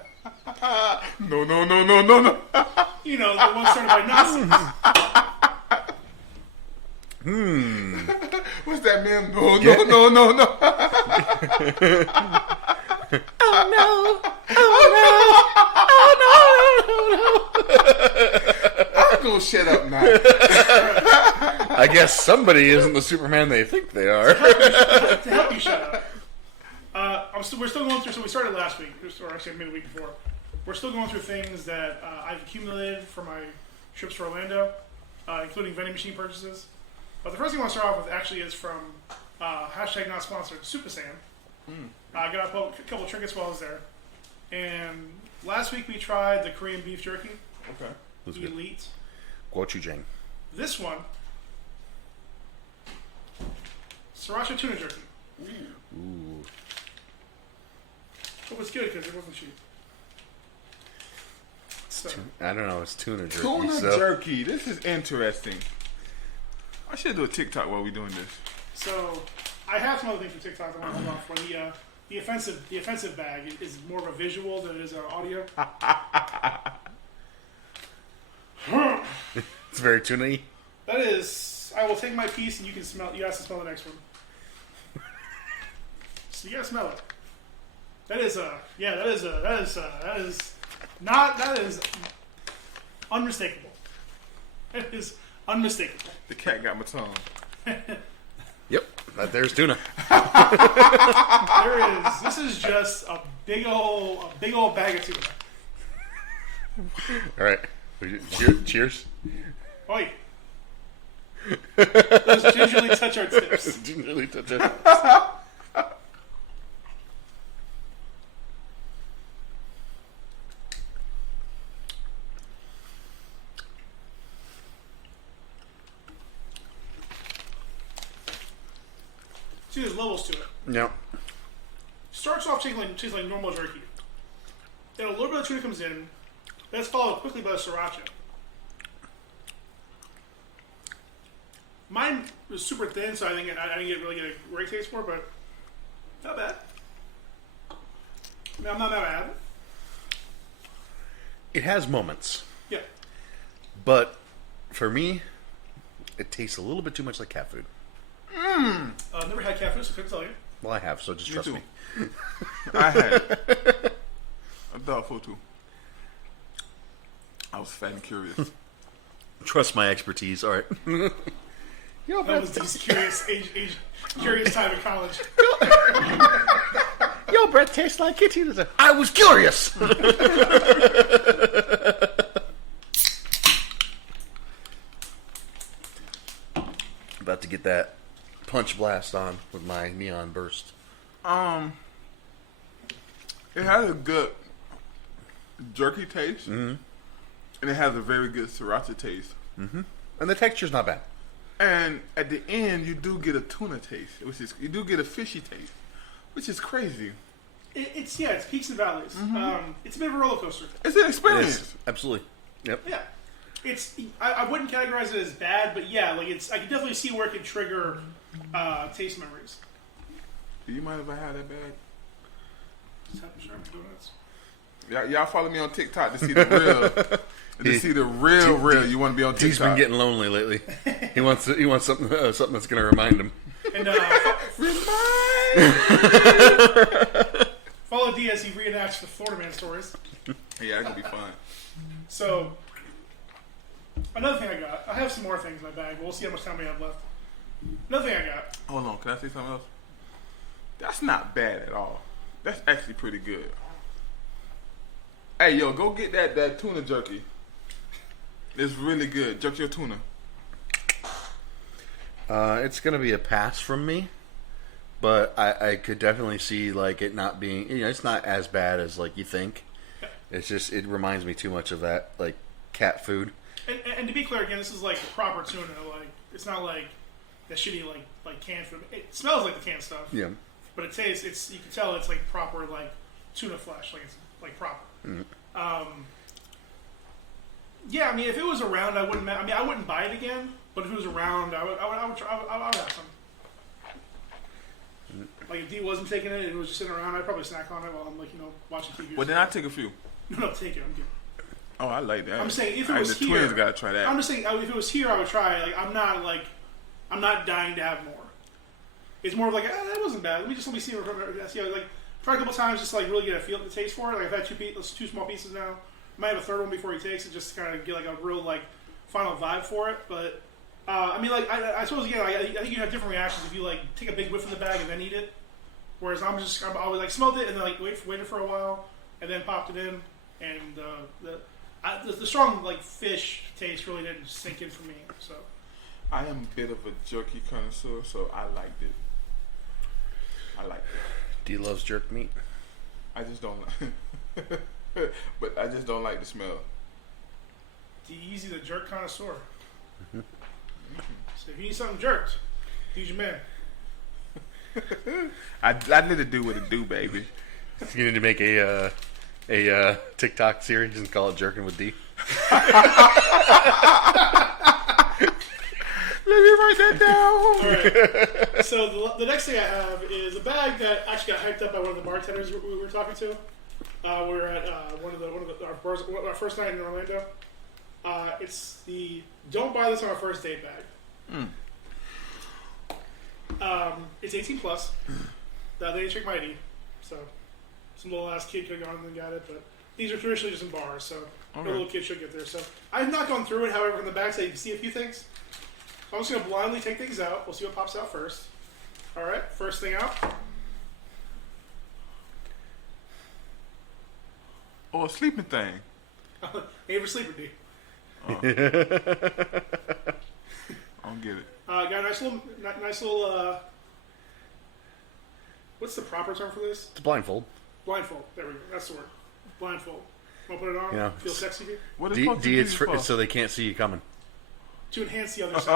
You know, the one started by Nazis. What's that man? No. Oh no! Oh no! Oh no! I'm gonna shut up now. I guess somebody isn't the Superman they think they are. To help you shut up. We're still going through. So we started last week, or actually maybe the week before. We're still going through things that I've accumulated for my trips to Orlando, including vending machine purchases. But the first thing I want to start off with actually is from hashtag not sponsored Super Sam. I got a couple trinkets while I was there, and last week we tried the Korean beef jerky. Okay. Elite. Gochujang. This one, sriracha tuna jerky. Ooh. It was good because it wasn't cheap. So, I don't know. It's tuna jerky. Tuna so. jerky. This is interesting. I should do a TikTok while we're doing this. so I have some other things from TikTok I want to hold on for. The offensive bag is more of a visual than it is an audio. It's very tuna-y. That is, I will take my piece and you can smell. You guys can smell the next one. So you gotta smell it. That is unmistakable. It is unmistakable. The cat got my tongue. Yep. There's tuna. This is just a big old bag of tuna. All right. Cheers. Oi. Let's gingerly touch our tips. Gingerly touch it. See, there's levels to it. No. Starts off tasting like normal jerky. Then a little bit of tuna comes in. That's followed quickly by the sriracha. Mine was super thin, so I didn't really get a great taste for it, but not bad. I mean, I'm not that bad. It has moments, Yeah. but for me, it tastes a little bit too much like cat food. I've never had cat food, so I couldn't tell you. Well, I have, so just trust too. me. I had a dog food too. I was fat and curious. Trust my expertise. All right. That was just curious time in college. Your breath tastes like kitty. I was curious. About to get that punch blast on with my neon burst. It has a good jerky taste, and it has a very good sriracha taste. And the texture's not bad. And at the end, you do get a tuna taste, you do get a fishy taste, which is crazy. It's peaks and valleys. It's a bit of a roller coaster. It's an It experience. is. Absolutely. Yep. Yeah, I wouldn't categorize it as bad, but yeah, like I can definitely see where it can trigger taste memories. Do you mind if I have that bag? Just have to sharpen donuts. Y'all follow me on TikTok to see the real. To see the real. You want to be on TikTok? He's been getting lonely lately. He wants something that's going to remind him. And follow D as he reenacts the Florida Man stories. Yeah, that's gonna be fun. So, another thing I have some more things in my bag, but we'll see how much time we have left. Another thing I got. Hold on, can I say something else? That's not bad at all. That's actually pretty good. Hey, yo, go get that tuna jerky. It's really good. Jerk your tuna. It's going to be a pass from me, but I could definitely see like it not being. It's not as bad as like you think. It's just it reminds me too much of that like cat food. And to be clear, again, this is like proper tuna. Like it's not like that shitty like canned food. It smells like the canned stuff. Yeah. But it tastes. You can tell it's like proper like tuna flesh. Like it's like proper. Yeah, I mean, if it was around, I wouldn't. I mean, I wouldn't buy it again. But if it was around, I would have some. Like if D wasn't taking it and it was just sitting around, I'd probably snack on it while I'm watching TV. Well, then I take a few. No, take it. I'm good. Oh, I like that. I'm saying if it was the here, twins gotta try that. I'm just saying if it was here, I would try it. Like I'm not dying to have more. It's more of like that wasn't bad. Let me see. Like try a couple times, just like really get a feel, the taste for it. Like I've had two small pieces now. Might have a third one before he takes it, just to kind of get like a real like final vibe for it. But I mean, like I suppose again, I think you have different reactions if you like take a big whiff from the bag and then eat it. Whereas I'm always like smelled it and then like waited for a while and then popped it in, and the strong like fish taste really didn't sink in for me. So I am a bit of a jerky connoisseur, so I liked it. I liked it. D loves jerk meat. I just don't like but I just don't like the smell. Easy the jerk connoisseur. So if you need something jerked, he's your man. I need to do what it do, baby. You need to make a TikTok series and call it Jerkin' with D. Let me write that down. Alright. So the next thing I have is a bag that actually got hyped up by one of the bartenders we were talking to. We were at one of our bars, our first night in Orlando. It's the "Don't buy this on our first date" bag. It's 18 plus. They didn't check my ID, so some little ass kid could have gone and got it. But these are traditionally just in bars, so no little kid should get there. So I've not gone through it. However, from the back side, you can see a few things. So I'm just gonna blindly take things out. We'll see what pops out first. All right, first thing out. Oh, a sleeping thing. Aver Sleeper D. I don't get it. Got a nice little. What's the proper term for this? It's a blindfold. Blindfold. There we go. That's the word. Blindfold. Want to put it on? Yeah. Feel sexy here? What is D, supposed to D be it's for? so they can't see you coming. To enhance the other senses.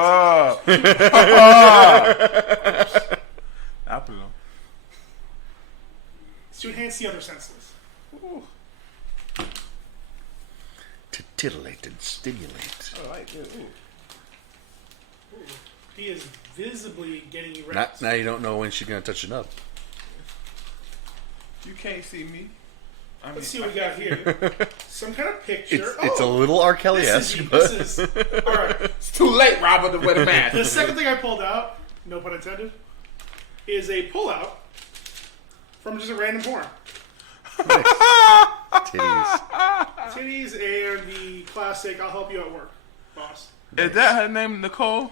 I put it on. It's to enhance the other senses. Ooh, To titillate and stimulate. I like it. Ooh. He is visibly getting erect. Now you don't know when she's gonna touch it up. You can't see me. I Let's see mean, what we got here. Some kind of picture. It's a little R. Kelly-esque, but This is all right. It's too late, Robert, to wear the mask. The second thing I pulled out, no pun intended, is a pullout from just a random porn. titties. Titties and the classic "I'll help you at work," boss. Is that her name, Nicole?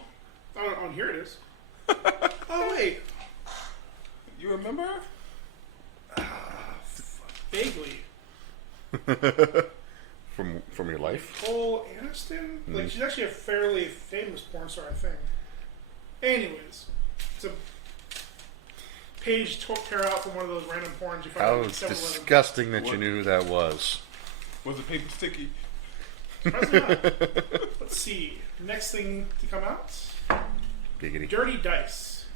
On here it is. Oh wait, You remember her? vaguely. From your life. Nicole Aniston? Like, she's actually a fairly famous porn star, I think. Anyways, it's a page tear out from one of those random porns you find How on 7-Eleven. disgusting that you knew who that was. Was it paper sticky? Surprisingly not. Let's see. Next thing to come out. Giggity. Dirty Dice.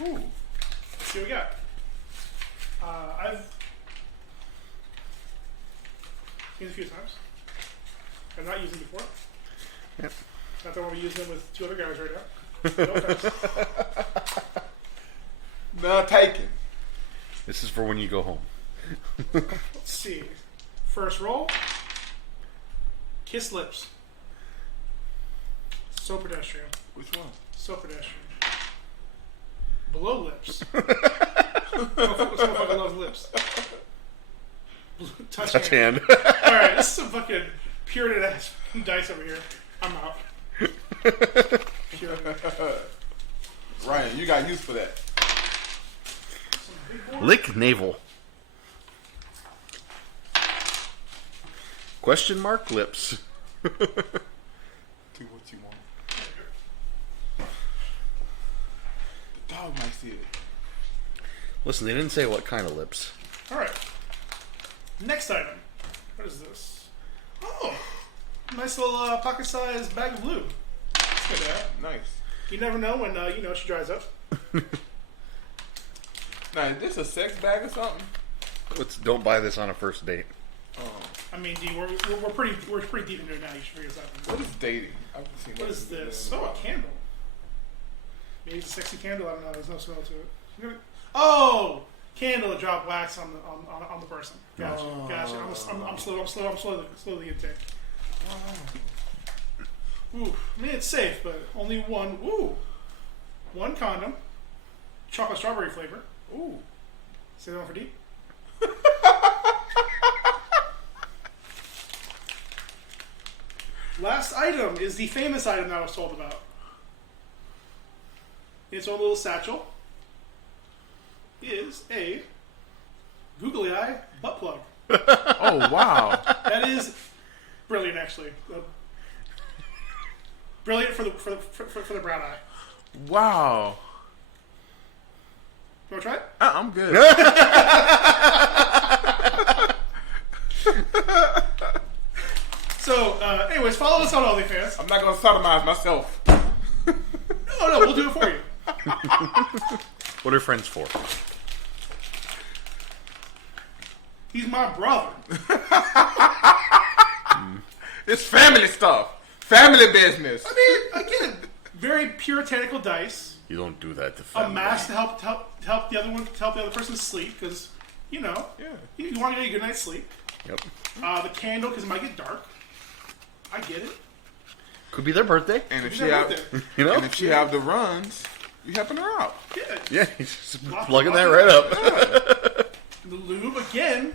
Ooh. Let's see what we got. I've seen it a few times. I've not used them before. Yep. Not that I want to use them with two other guys right now. No offense. None taken. This is for when you go home. Let's see. First roll. Kiss lips. So pedestrian. Which one? So pedestrian. Below lips. Motherfucker loves lips. Touch hand. Touch hand. Alright, this is some fucking puritan ass dice over here. I'm out. Puritan. Ryan, you got use for that. Lick navel. Question mark lips. Do what you want. The dog might see it. Listen, they didn't say what kind of lips. Alright. Next item. What is this? Oh! Nice little pocket-sized bag of lube. That's good to have. Nice. You never know when, she dries up. Now, is this a sex bag or something? Don't buy this on a first date. Oh. I mean, D, we're pretty deep into it now. You should figure this out. What is dating? I've seen What is this? Oh, a candle. Maybe it's a sexy candle. I don't know. There's no smell to it. Oh, candle to drop wax on the person. Gotcha. Gotcha. I'm slowly intake. Ooh, I mean it's safe, but only one. Ooh, one condom, chocolate strawberry flavor. Ooh. Say that one for D. Last item is the famous item that I was told about. Its own little satchel is a googly eye butt plug. Oh wow! That is brilliant, actually. Brilliant for the brown eye. Wow! You want to try it? I'm good. So, anyways, follow us on OnlyFans. I'm not gonna sodomize myself. No, we'll do it for you. What are friends for? He's my brother. It's family stuff. Family business. I mean, again, very puritanical dice. You don't do that to A family. mask to help the other one, to help the other person sleep, because you know, you want to get a good night's sleep. Yep. The candle, because it might get dark. I get it. Could be their birthday. And if It's she their have, birthday. You know? and if she have the runs, you helping her out. Yeah. Yeah, he's just Lock- plugging lock that it right up. up. The lube again.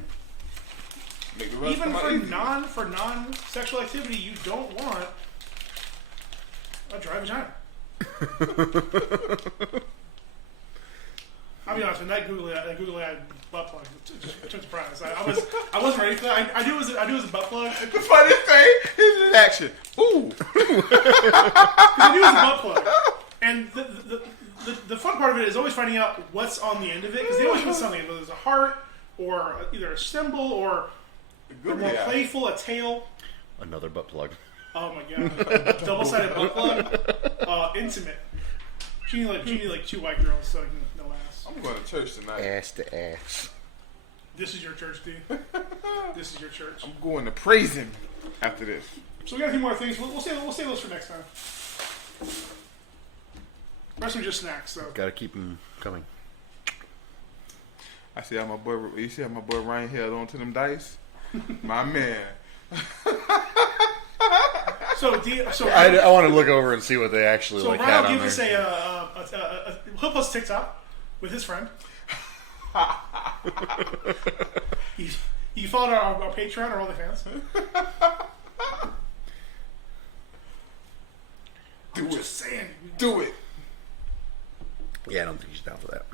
Make the runs Even come out easy. for non-sexual activity, you don't want a dry vagina. I'll be honest, when that googly eyed butt plug took surprise. I wasn't ready for that. I knew it was a butt plug. The funniest thing is his action. Ooh. I knew it was a butt plug. And the fun part of it is always finding out what's on the end of it, because they always put something, whether it's a heart or either a symbol or more Yeah. playful, a tail. Another butt plug. Oh my god, double-sided butt plug, intimate. She need like two white girls so I can no ass. I'm going to church tonight. Ass to ass. This is your church, D. This is your church. I'm going to praise him after this. So we got a few more things. We'll save those for next time. The rest are just snacks, so. Gotta keep them coming. I see how my boy. You see how my boy Ryan held on to them dice. My man. So I want to look over and see what they actually So like Ryan had will on give there. us he'll post TikTok with his friend. You followed our Patreon or OnlyFans. I'm just saying. Do it. Yeah, I don't think he's down for that.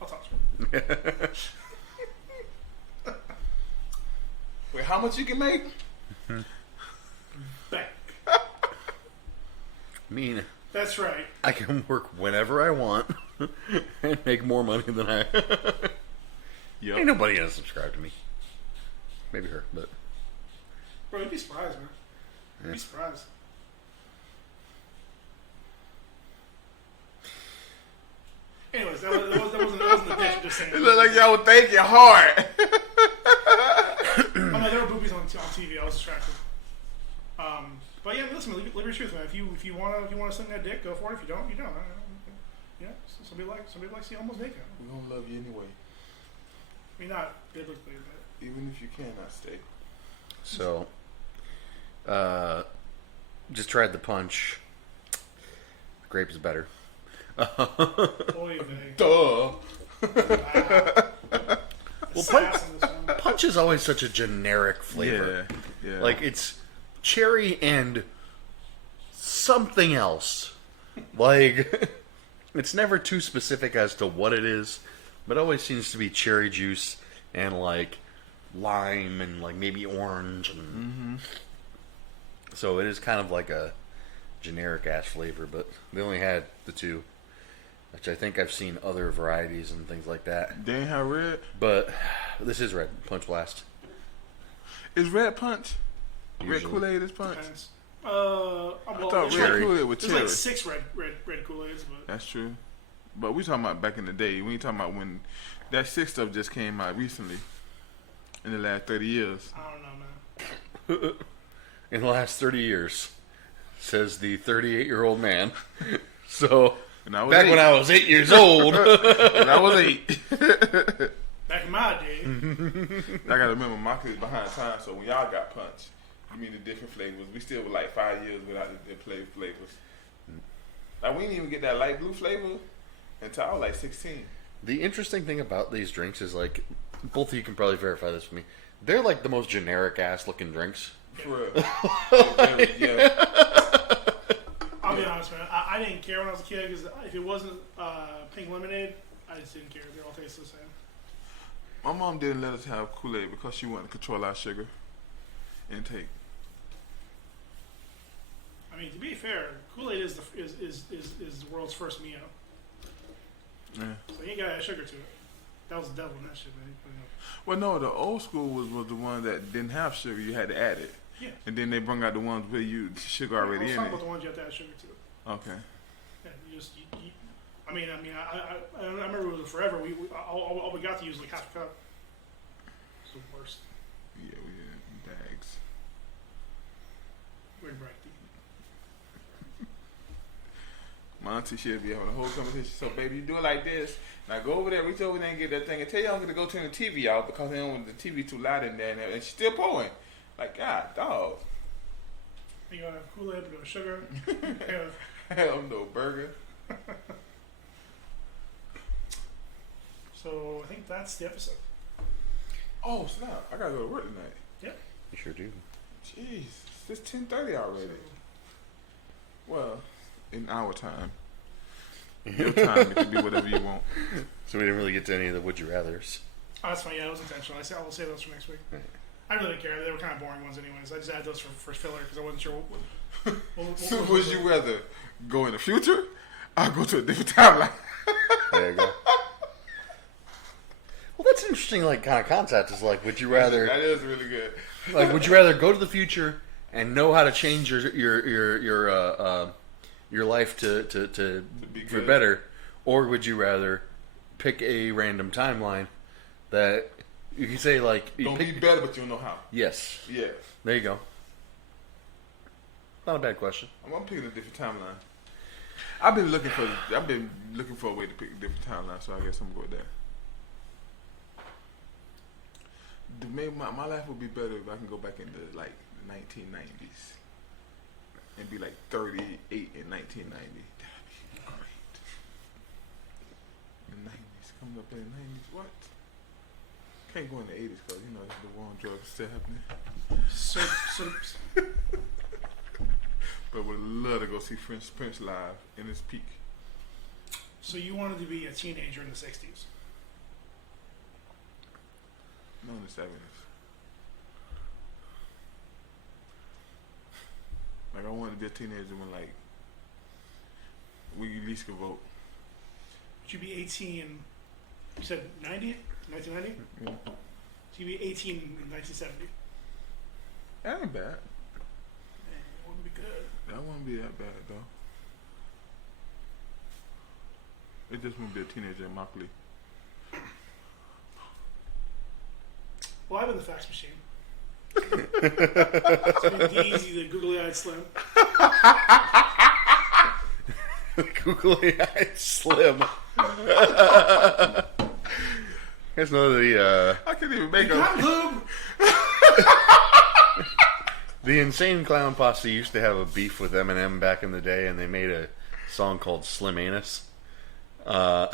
I'll talk to him. Wait, how much you can make? Bang. I mean, That's right. I can work whenever I want and make more money than I. Yep. Ain't nobody gonna subscribe to me. Maybe her, but Bro, you'd be surprised, man. You'd be surprised. Anyways, that wasn't the pitch. I'm just saying. It look like y'all would think you hard. Oh no, there were boobies on TV. I was distracted. But yeah, listen, live your truth, man. If you wanna sling that dick, go for it. If you don't, you don't. Yeah, somebody likes you almost naked. We're gonna love you anyway, I mean, not biblically, but even if you cannot stay. so just tried the punch. Grape is better. oy vey. Duh. Well, Sass on this one. Punch is always such a generic flavor. Yeah. Like it's cherry and something else. Like it's never too specific as to what it is, but it always seems to be cherry juice and like lime and like maybe orange and so it is kind of like a generic ass flavor, but they only had the two, which I think I've seen other varieties and things like that. They ain't have red. But this is red Punch Blast. Is red punch? Red Usually. Kool-Aid is punch. Depends. I Well, thought there's red Cherry. Kool-Aid was there's cherry. like 6 red Kool-Aids, but That's true. But we talking about back in the day. We ain't talking about when that 6 stuff just came out recently. In the last 30 years. I don't know, man. In the last 30 years, says the 38-year-old man. So, And I was back 8. when I was 8 years old. When I was 8. Back in my day, I gotta remember my kids behind time, so when y'all got punched, you mean the different flavors. We still were like 5 years without the flavors. Like we didn't even get that light blue flavor until I was like 16. The interesting thing about these drinks is like, both of you can probably verify this with me. They're like the most generic ass looking drinks. For real. Yeah. I'll be honest, man. I didn't care when I was a kid because if it wasn't pink lemonade, I just didn't care. They all taste the same. My mom didn't let us have Kool-Aid because she wanted to control our sugar intake. I mean, to be fair, Kool-Aid is the world's first Mio. Yeah. So you ain't got to add sugar to it. That was the devil in that shit, man. Well, no, the old school was the one that didn't have sugar. You had to add it. Yeah. And then they brought out the ones where you sugar already in I was talking it. about the ones you have to add sugar to. Okay. Yeah, I remember it was forever. All we got to use like half a cup. It's the worst. Yeah, we did bags. Very bright. My auntie, she'd be having a whole conversation. So, baby, you do it like this. Now go over there, reach over there and get that thing. And tell your uncle to go turn the TV out because they don't want the TV too loud in there. And she's still pouring. Like, God, dog. You gotta have Kool-Aid, you got sugar. Hell no, burger. So I think that's the episode. Oh, snap. I gotta go to work tonight. Yep. You sure do. Jeez, it's 10:30 already. Well, in our time. Your time, it can be whatever you want. So we didn't really get to any of the would you rather's. Oh, that's fine. Yeah, that was intentional. I will save those for next week. Right. I really didn't care. They were kind of boring ones anyways. I just added those for filler because I wasn't sure what So would you rather go in the future or go to a different timeline? There you go. Well, that's an interesting, like, kind of concept. Is like, would you rather, That is really good. like, would you rather go to the future and know how to change your life to be for good. better, or would you rather pick a random timeline that you can say like you Don't pick, be better, but you don't know how. yes, Yeah. there you go. Not a bad question. I'm picking a different timeline. I've been looking for a way to pick a different timeline, so I guess I'm gonna go with that. Maybe my life would be better if I can go back into like the 1990s and be like 38 in 1990. That'd be great. The 90s, coming up in the 90s, what? Can't go in the 80s because you know the war on drugs is still happening. so But would love to go see Prince live in his peak. So you wanted to be a teenager in the 60s? No, in the 70s. Like I wanted to be a teenager when like we at least could vote. Would you be 18? You said 90? 1990? Yeah. So you'd be 18 in 1970. That ain't bad. Man, it wouldn't be good. That wouldn't be that bad though. It just wouldn't be a teenager in Mockley. Well, I have in the fax machine. It's been Deezy, the googly-eyed slim. Googly-eyed slim. Here's another I can't even make Got a. lube! the Insane Clown Posse used to have a beef with Eminem back in the day, and they made a song called Slim Anus. Oh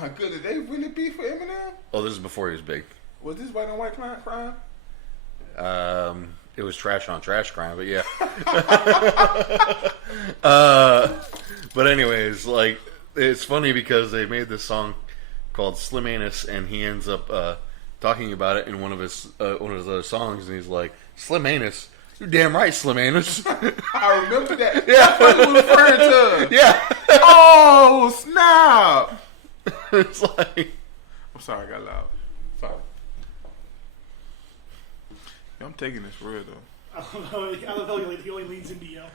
my goodness, they really beef for Eminem? Oh, this is before he was big. Was this white on white crime? It was trash on trash crime, but yeah. But anyways, like, it's funny because they made this song called Slim Anus, and he ends up talking about it in one of his other songs, and he's like, "Slim Anus, you're damn right, Slim Anus." I remember that. Yeah, that's what he was referring to. Yeah. Oh snap! It's like, I'm sorry, I got loud. Sorry. Yeah, I'm taking this for real though. I love how he only leans into yell.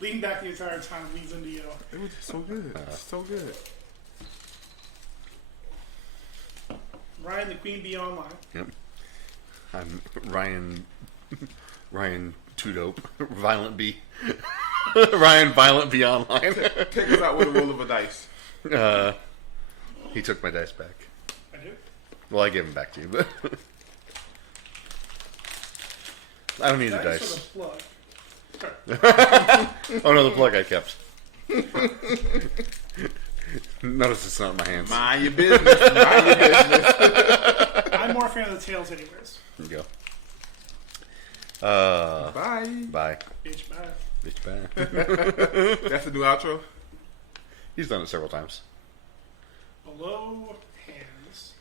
Leaning back the entire time, leans into yell. It was just so good. So good. Ryan, the Queen Bee Online. yep. I'm Ryan Too Dope, Violent B, Ryan Violent B Online. Take us out with a roll of a dice. He took my dice back. I do. Well, I gave them back to you, but I don't need the Thanks dice. for the plug. Oh no, the plug I kept. Notice it's not in my hands. Mind your business. Mind your business. I'm more a fan of the tails anyways. There you go. Bye. Bye. Bitch, bye. Bitch, bye. That's the new outro. He's done it several times. Below hands.